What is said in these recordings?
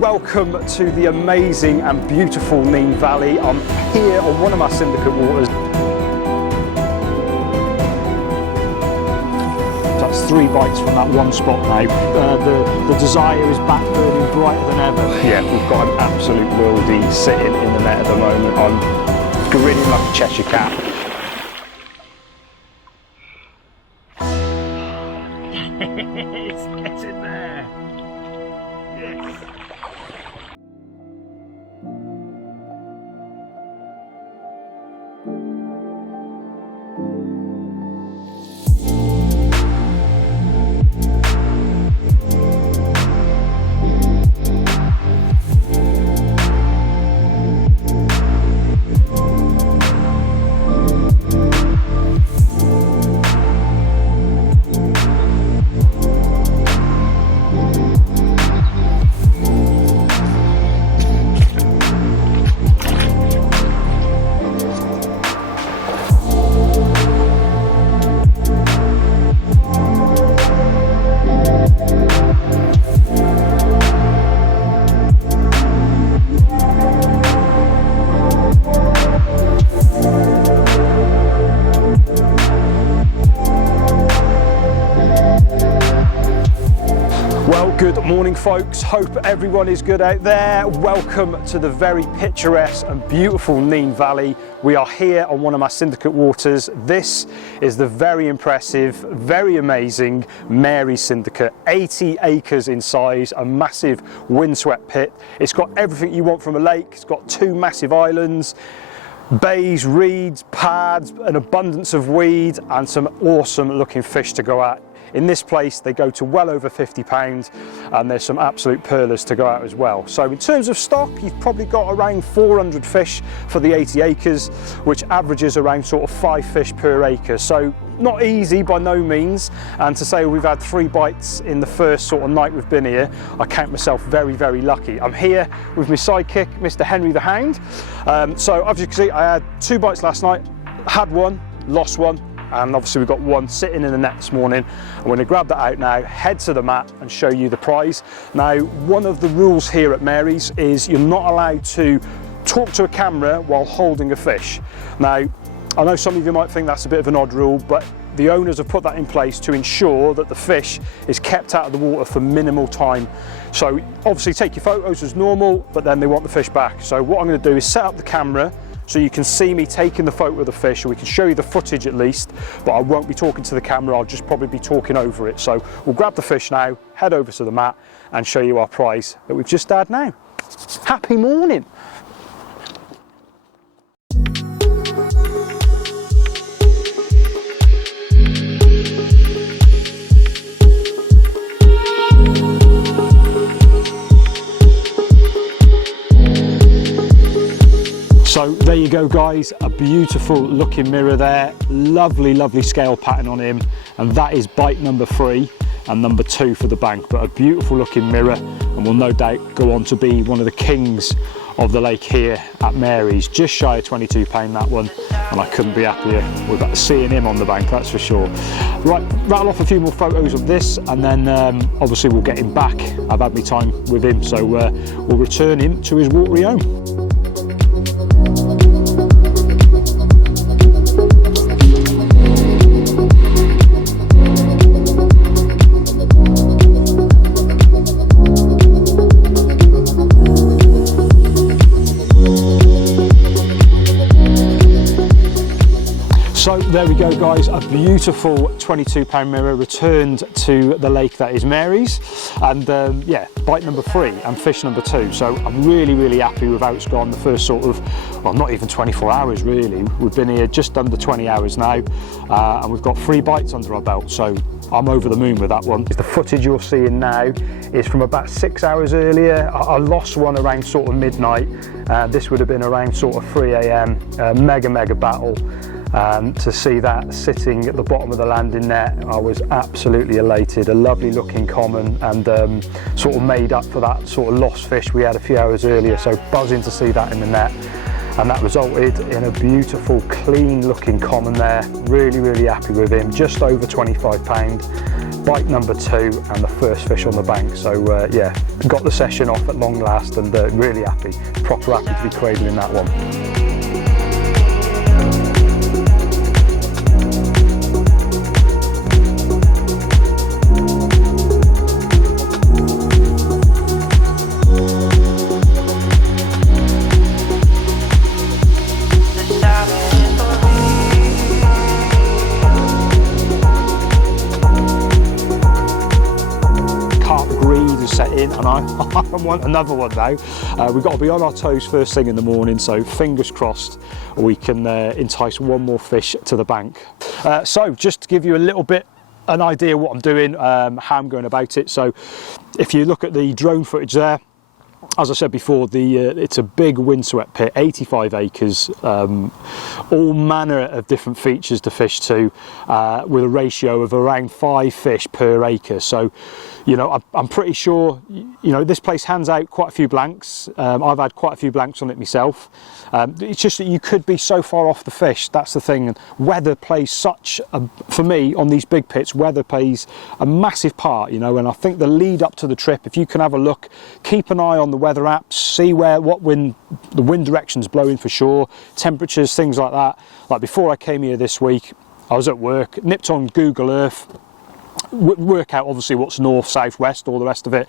Welcome to the amazing and beautiful Nene Valley. I'm here on one of my syndicate waters. That's 3 bites from that one spot now. The Desire is back burning brighter than ever. Yeah, we've got an absolute worldie sitting in the net at the moment. I'm grinning like a Cheshire cat. It's getting there. Yes. Good morning folks, hope everyone is good out there. Welcome to the very picturesque and beautiful Nene Valley. We are here on one of my syndicate waters. This is the very impressive, very amazing Mary's Syndicate. 80 acres in size, a massive windswept pit. It's got everything you want from a lake. It's got 2 massive islands, bays, reeds, pads, an abundance of weed and some awesome looking fish to go at. In this place they go to well over £50 and there's some absolute pearlers to go out as well. So in terms of stock, you've probably got around 400 fish for the 80 acres, which averages around sort of 5 fish per acre. So not easy by no means, and to say we've had 3 bites in the first sort of night we've been here, I count myself very, very lucky. I'm here with my sidekick, Mr. Henry the Hound. So as you can see, I had 2 bites last night, had 1, lost 1. And obviously we've got 1 sitting in the net this morning. I'm going to grab that out now, head to the mat and show you the prize. Now, one of the rules here at Mary's is you're not allowed to talk to a camera while holding a fish. Now, I know some of you might think that's a bit of an odd rule, but the owners have put that in place to ensure that the fish is kept out of the water for minimal time. So obviously take your photos as normal, but then they want the fish back. So what I'm going to do is set up the camera so you can see me taking the photo of the fish, or we can show you the footage at least, but I won't be talking to the camera, I'll just probably be talking over it. So we'll grab the fish now, head over to the mat and show you our prize that we've just had now. Happy morning. So there you go guys, a beautiful looking mirror there, lovely, lovely scale pattern on him, and that is bite number 3 and number 2 for the bank, but a beautiful looking mirror, and will no doubt go on to be one of the kings of the lake here at Mary's. Just shy of £22 that one, and I couldn't be happier with seeing him on the bank, that's for sure. Right, rattle off a few more photos of this, and then obviously we'll get him back. I've had my time with him, so we'll return him to his watery home. So there we go guys, a beautiful £22 mirror returned to the lake that is Mary's, and yeah, bite number 3 and fish number 2. So I'm really, really happy with how it's gone the first sort of, well, not even 24 hours really. We've been here just under 20 hours now, and we've got 3 bites under our belt, so I'm over the moon with that one. The footage you're seeing now is from about 6 hours earlier. I lost one around sort of midnight. This would have been around sort of 3 AM, mega battle. To see that sitting at the bottom of the landing net, I was absolutely elated. A lovely looking common, and sort of made up for that sort of lost fish we had a few hours earlier, so buzzing to see that in the net. And that resulted in a beautiful clean looking common there. Really happy with him, just over £25. bite number 2 and the first fish on the bank. So yeah, got the session off at long last, and really happy, proper happy to be cradling that one. Set in, and I want another one now. We've got to be on our toes first thing in the morning, so fingers crossed we can entice one more fish to the bank. So just to give you a little bit an idea what I'm doing, how I'm going about it. So if you look at the drone footage there, as I said before, it's a big windswept pit, 85 acres, all manner of different features to fish to, with a ratio of around 5 fish per acre. So, you know, I'm pretty sure, you know, this place hands out quite a few blanks. I've had quite a few blanks on it myself. It's just that you could be so far off the fish, that's the thing. And weather plays for me, on these big pits, weather plays a massive part, you know, and I think the lead up to the trip, if you can have a look, keep an eye on the weather apps, see what the wind direction's blowing for sure, temperatures, things like that. Like before I came here this week, I was at work, nipped on Google Earth, work out obviously what's north, south, west, all the rest of it.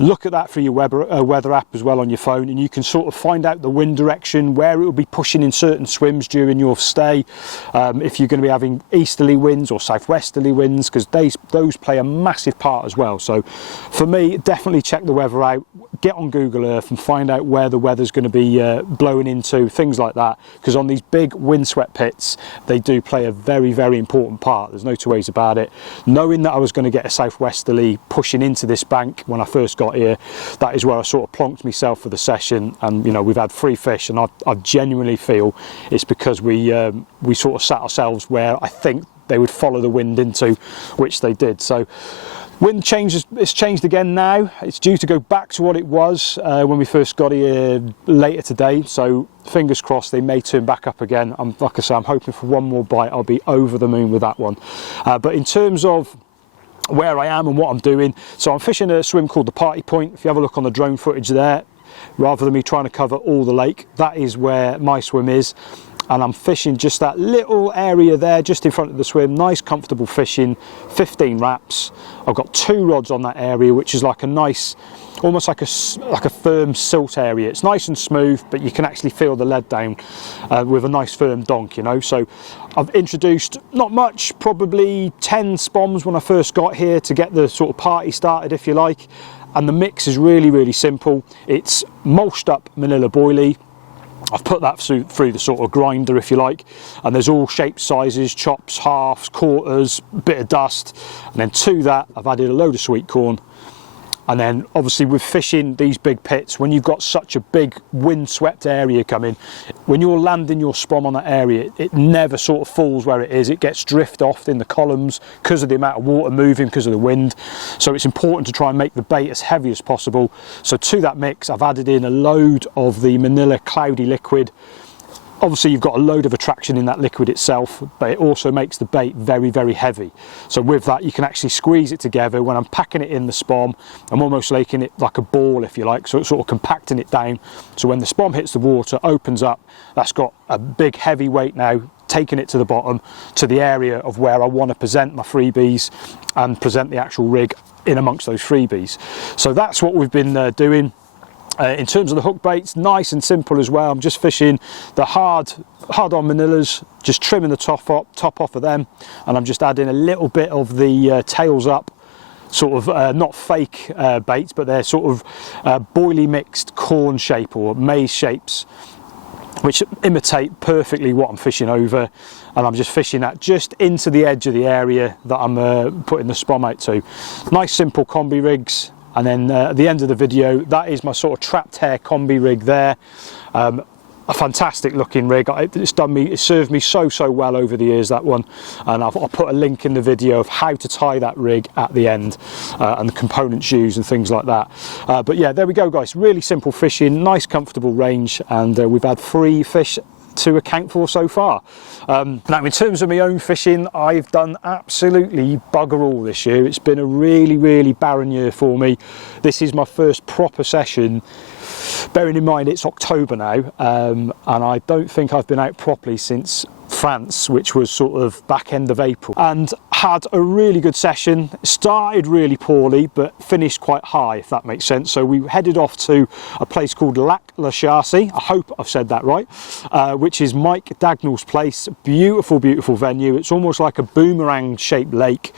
Look at that for your weather app as well on your phone, and you can sort of find out the wind direction, where it will be pushing in certain swims during your stay, if you're going to be having easterly winds or southwesterly winds, because those play a massive part as well. So for me, definitely check the weather out, get on Google Earth and find out where the weather's going to be blowing into, things like that, because on these big windswept pits they do play a very, very important part. There's no two ways about it. Knowing that I was going to get a southwesterly pushing into this bank when I first got here, that is where I sort of plonked myself for the session. And you know, we've had 3 fish, and I genuinely feel it's because we sort of sat ourselves where I think they would follow the wind into, which they did. So wind changes, it's changed again now. It's due to go back to what it was when we first got here later today, so fingers crossed they may turn back up again. Like I say, I'm hoping for one more bite. I'll be over the moon with that one. But in terms of where I am and what I'm doing, so I'm fishing a swim called the Party Point. If you have a look on the drone footage there, rather than me trying to cover all the lake, that is where my swim is, and I'm fishing just that little area there just in front of the swim. Nice comfortable fishing, 15 wraps. I've got 2 rods on that area, which is like a nice, almost like a firm silt area. It's nice and smooth, but you can actually feel the lead down with a nice firm donk, you know. So I've introduced not much, probably 10 spoms when I first got here to get the sort of party started, if you like. And the mix is really, really simple. It's mulched up Manila boilie. I've put that through the sort of grinder, if you like, and there's all shapes, sizes, chops, halves, quarters, bit of dust, and then to that I've added a load of sweet corn. And then obviously with fishing these big pits, when you've got such a big windswept area coming, when you're landing your spom on that area, it never sort of falls where it is. It gets drift off in the columns because of the amount of water moving, because of the wind. So it's important to try and make the bait as heavy as possible. So to that mix, I've added in a load of the Manila Cloudy liquid. Obviously you've got a load of attraction in that liquid itself, but it also makes the bait very, very heavy. So with that you can actually squeeze it together. When I'm packing it in the spom, I'm almost making it like a ball, if you like, so it's sort of compacting it down. So when the spom hits the water, opens up, that's got a big heavy weight now, taking it to the bottom, to the area of where I want to present my freebies and present the actual rig in amongst those freebies. So that's what we've been doing. In terms of the hook baits, nice and simple as well. I'm just fishing the hard on Manilas, just trimming the top off of them, and I'm just adding a little bit of the tails up, sort of not fake baits, but they're sort of boilie mixed corn shape or maize shapes, which imitate perfectly what I'm fishing over. And I'm just fishing that just into the edge of the area that I'm putting the spom out to. Nice simple combi rigs. And then at the end of the video, that is my sort of trapped hair combi rig there. A fantastic looking rig. It's served me so well over the years, that one. And I'll put a link in the video of how to tie that rig at the end, and the components used and things like that. But yeah, there we go guys, really simple fishing, nice comfortable range, and we've had 3 fish to account for so far. Now in terms of my own fishing, I've done absolutely bugger all this year. It's been a really barren year for me. This is my first proper session, bearing in mind it's October now, and I don't think I've been out properly since France, which was sort of back end of April, and had a really good session. Started really poorly but finished quite high, if that makes sense. So we headed off to a place called Lac La Chassie, I hope I've said that right, which is Mike Dagnall's place. Beautiful venue. It's almost like a boomerang shaped lake,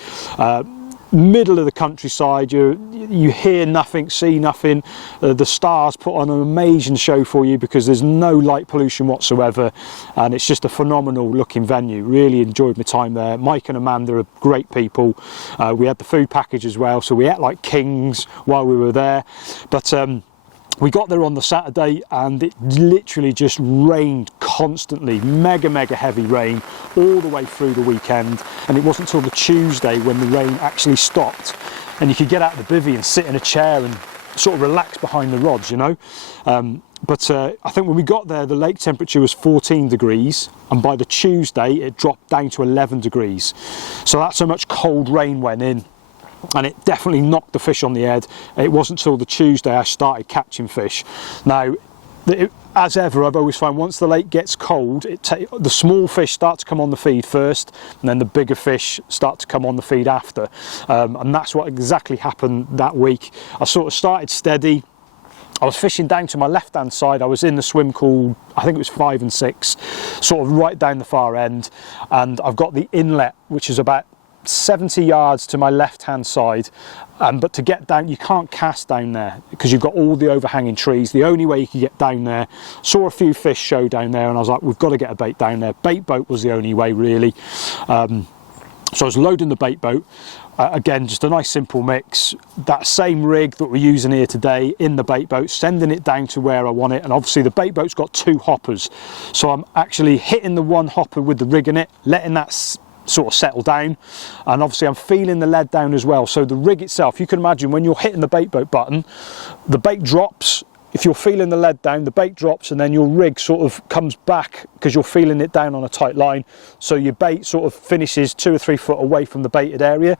middle of the countryside. You hear nothing, see nothing. The stars put on an amazing show for you because there's no light pollution whatsoever, and it's just a phenomenal looking venue. Really enjoyed my time there. Mike and Amanda are great people. We had the food package as well, so we ate like kings while we were there. But we got there on the Saturday and it literally just rained constantly, mega heavy rain all the way through the weekend, and it wasn't until the Tuesday when the rain actually stopped and you could get out of the bivvy and sit in a chair and sort of relax behind the rods, you know. But I think when we got there the lake temperature was 14 degrees, and by the Tuesday it dropped down to 11 degrees. So that's how much cold rain went in, and it definitely knocked the fish on the head. It wasn't until the Tuesday I started catching fish. Now, as ever, I've always found once the lake gets cold, the small fish start to come on the feed first, and then the bigger fish start to come on the feed after. And that's what exactly happened that week. I sort of started steady. I was fishing down to my left-hand side. I was in the swim called, I think it was 5 and 6, sort of right down the far end. And I've got the inlet, which is about 70 yards to my left-hand side. But to get down, you can't cast down there because you've got all the overhanging trees. The only way you could get down there, saw a few fish show down there, and I was like, we've got to get a bait down there. Bait boat was the only way, really. So I was loading the bait boat. Again, just a nice simple mix. That same rig that we're using here today in the bait boat, sending it down to where I want it. And obviously the bait boat's got 2 hoppers. So I'm actually hitting the one hopper with the rig in it, letting that sort of settle down, and obviously I'm feeling the lead down as well. So the rig itself, you can imagine when you're hitting the bait boat button, the bait drops. If you're feeling the lead down, the bait drops, and then your rig sort of comes back because you're feeling it down on a tight line. So your bait sort of finishes 2 or 3 foot away from the baited area.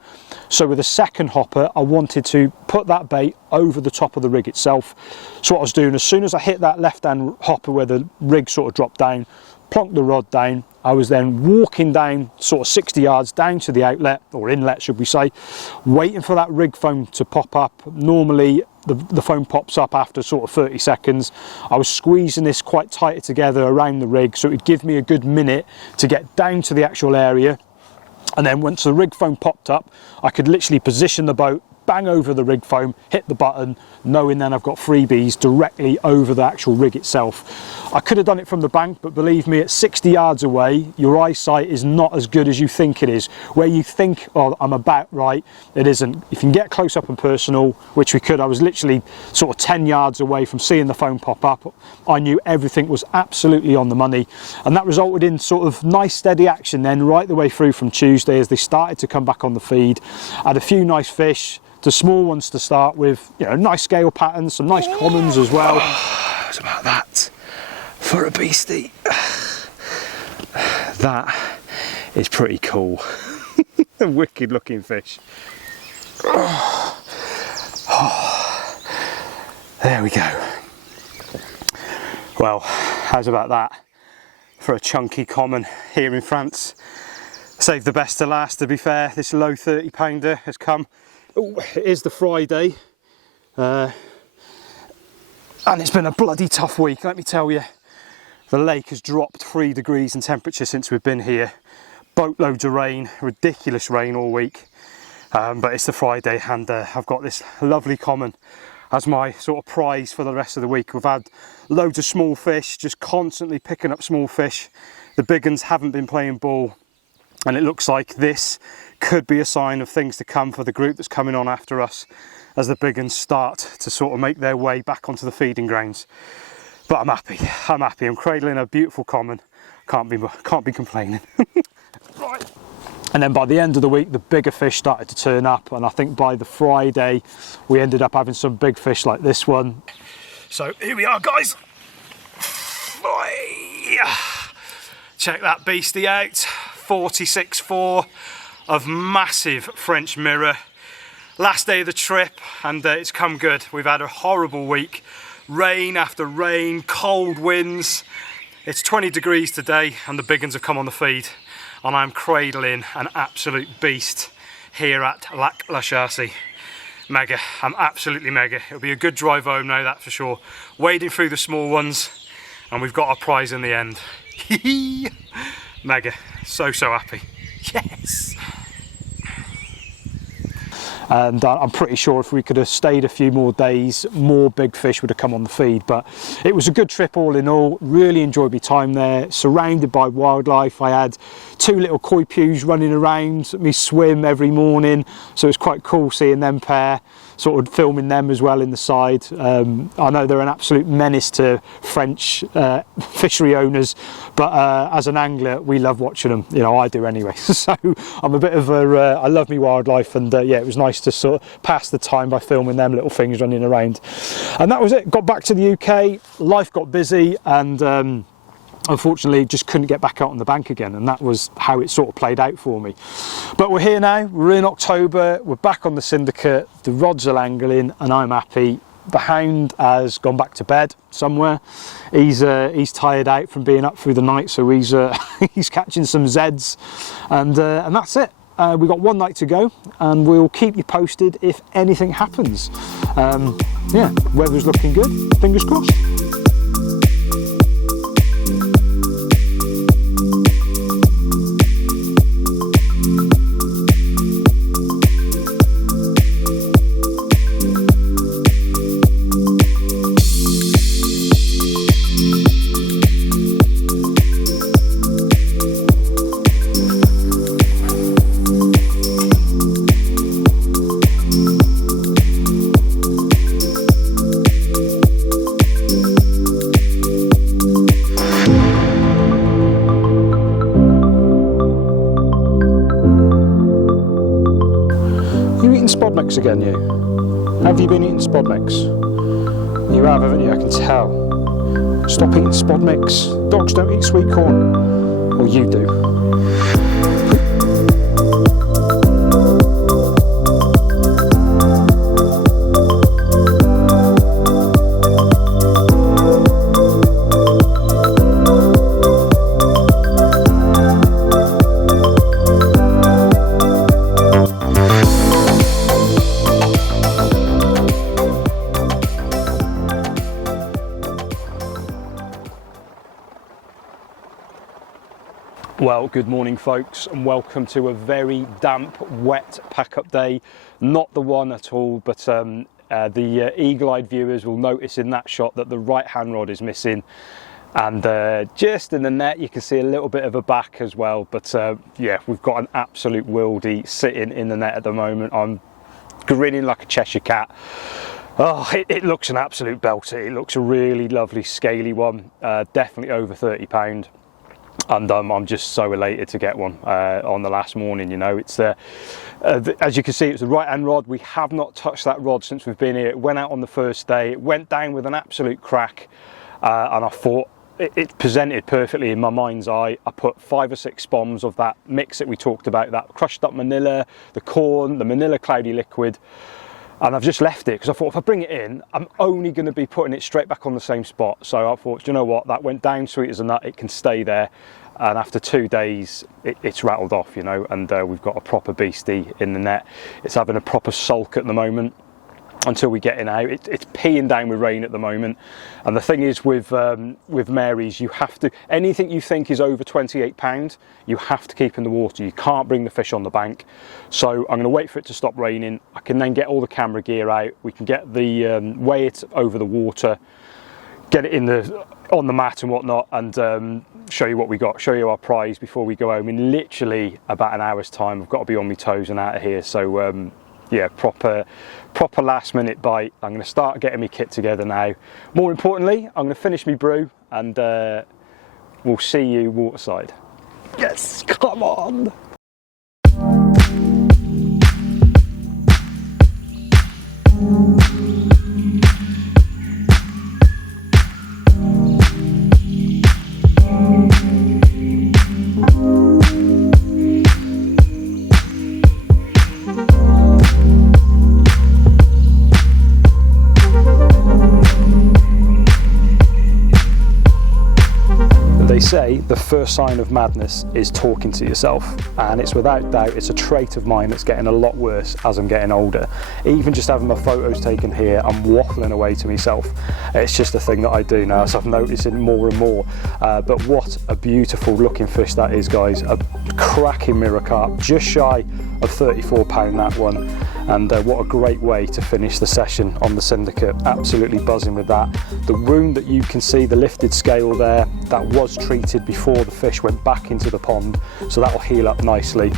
So with a second hopper, I wanted to put that bait over the top of the rig itself. So what I was doing, as soon as I hit that left-hand hopper where the rig sort of dropped down, plonked the rod down, I was then walking down sort of 60 yards down to the outlet, or inlet should we say, waiting for that rig foam to pop up. Normally the foam pops up after sort of 30 seconds. I was squeezing this quite tight together around the rig so it would give me a good minute to get down to the actual area, and then once the rig foam popped up I could literally position the boat, bang over the rig foam, hit the button, knowing then I've got freebies directly over the actual rig itself. I could have done it from the bank, but believe me, at 60 yards away, your eyesight is not as good as you think it is. Where you think, oh, I'm about right, it isn't. If you can get close up and personal, which we could, I was literally sort of 10 yards away from seeing the foam pop up. I knew everything was absolutely on the money, and that resulted in sort of nice steady action then right the way through from Tuesday as they started to come back on the feed. I had a few nice fish, the small ones to start with, you know, nice scale patterns, some nice commons as well. Oh, it's about that for a beastie. That is pretty cool. A wicked looking fish. Oh, there we go. Well, how's about that for a chunky common here in France? Saved the best to last, to be fair. This low 30-pounder has come. Oh, it is the Friday, and it's been a bloody tough week, let me tell you. The lake has dropped 3 degrees in temperature since we've been here. Boatloads of rain, ridiculous rain all week, but it's the Friday, and I've got this lovely common as my sort of prize for the rest of the week. We've had loads of small fish, just constantly picking up small fish. The big uns haven't been playing ball, and it looks like this could be a sign of things to come for the group that's coming on after us as the big uns start to sort of make their way back onto the feeding grounds. But I'm happy, I'm cradling a beautiful common, can't be complaining. Right. And then by the end of the week the bigger fish started to turn up, and I think by the Friday we ended up having some big fish like this one. So here we are, guys. Check that beastie out, 46.4 of massive French mirror. Last day of the trip and it's come good. We've had a horrible week, rain after rain, cold winds. It's 20 degrees today and the big ones have come on the feed and I'm cradling an absolute beast here at Lac La Chasse. Mega, I'm absolutely mega. It'll be a good drive home now, that's for sure. Wading through the small ones and we've got our prize in the end. Mega, so happy. Yes. And I'm pretty sure if we could have stayed a few more days, more big fish would have come on the feed. But it was a good trip all in all. Really enjoyed my time there, surrounded by wildlife. I had 2 little koi pews running around me swim every morning, so it's quite cool seeing them pair, sort of filming them as well in the side. I know they're an absolute menace to French fishery owners, but as an angler we love watching them, you know, I do anyway. So I'm a bit of a I love me wildlife, and yeah, it was nice to sort of pass the time by filming them little things running around. And that was it. Got back to the UK, life got busy, and unfortunately just couldn't get back out on the bank again, and that was how it sort of played out for me. But we're here now, we're in October, we're back on the syndicate, the rods are angling and I'm happy. The hound has gone back to bed somewhere. He's tired out from being up through the night, so he's he's catching some Zeds, and that's it. We've got 1 night to go and we'll keep you posted if anything happens. Yeah, weather's looking good, fingers crossed. Spod mix again, you? Have you been eating spod mix? You have, haven't you? I can tell. Stop eating spod mix. Dogs don't eat sweet corn. Or you do. Well, good morning folks, and welcome to a very damp, wet pack-up day. Not the one at all, but the eagle-eyed viewers will notice in that shot that the right hand rod is missing, and just in the net you can see a little bit of a back as well. But yeah, we've got an absolute wildy sitting in the net at the moment. I'm grinning like a Cheshire cat. Oh, it looks an absolute belter. It looks a really lovely scaly one, definitely over 30 pound. And I'm just so elated to get one on the last morning. You know, it's as you can see, it's the right hand rod. We have not touched that rod since we've been here. It went out on the first day, it went down with an absolute crack, and I thought it presented perfectly in my mind's eye. I put 5 or 6 bombs of that mix that we talked about, that crushed up manila, the corn, the manila cloudy liquid, and I've just left it because I thought if I bring it in, I'm only going to be putting it straight back on the same spot. So I thought, you know what, that went down sweet as a nut, it can stay there. And after 2 days, it's rattled off, you know, and we've got a proper beastie in the net. It's having a proper sulk at the moment until we get in out. It's peeing down with rain at the moment. And the thing is with Mary's, you have to, anything you think is over 28 pound, you have to keep in the water. You can't bring the fish on the bank. So I'm going to wait for it to stop raining. I can then get all the camera gear out. We can get the weigh it over the water, get it in on the mat and whatnot, and show you what we got, show you our prize before we go home. In literally about an hour's time, I've got to be on my toes and out of here. So yeah, proper last minute bite. I'm going to start getting my kit together now. More importantly, I'm going to finish my brew, and we'll see you waterside. Yes, come on. say the first sign of madness is talking to yourself, and it's without doubt, it's a trait of mine that's getting a lot worse as I'm getting older. Even just having my photos taken here, I'm waffling away to myself. It's just a thing that I do now, so I've noticed it more and more. But what a beautiful looking fish that is, guys. A cracking mirror carp, just shy of 34 pound that one. And what a great way to finish the session on the Syndicate. Absolutely buzzing with that. The wound that you can see, the lifted scale there, that was treated before the fish went back into the pond, so that will heal up nicely.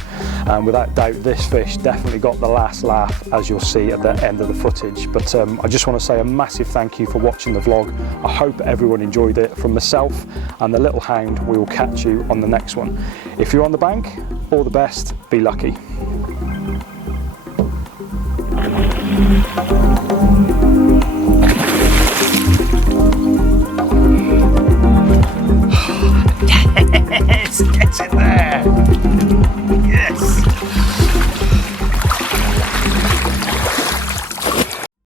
And without doubt, this fish definitely got the last laugh, as you'll see at the end of the footage. But I just want to say a massive thank you for watching the vlog. I hope everyone enjoyed it. From myself and the little hound, we will catch you on the next one. If you're on the bank, all the best, be lucky.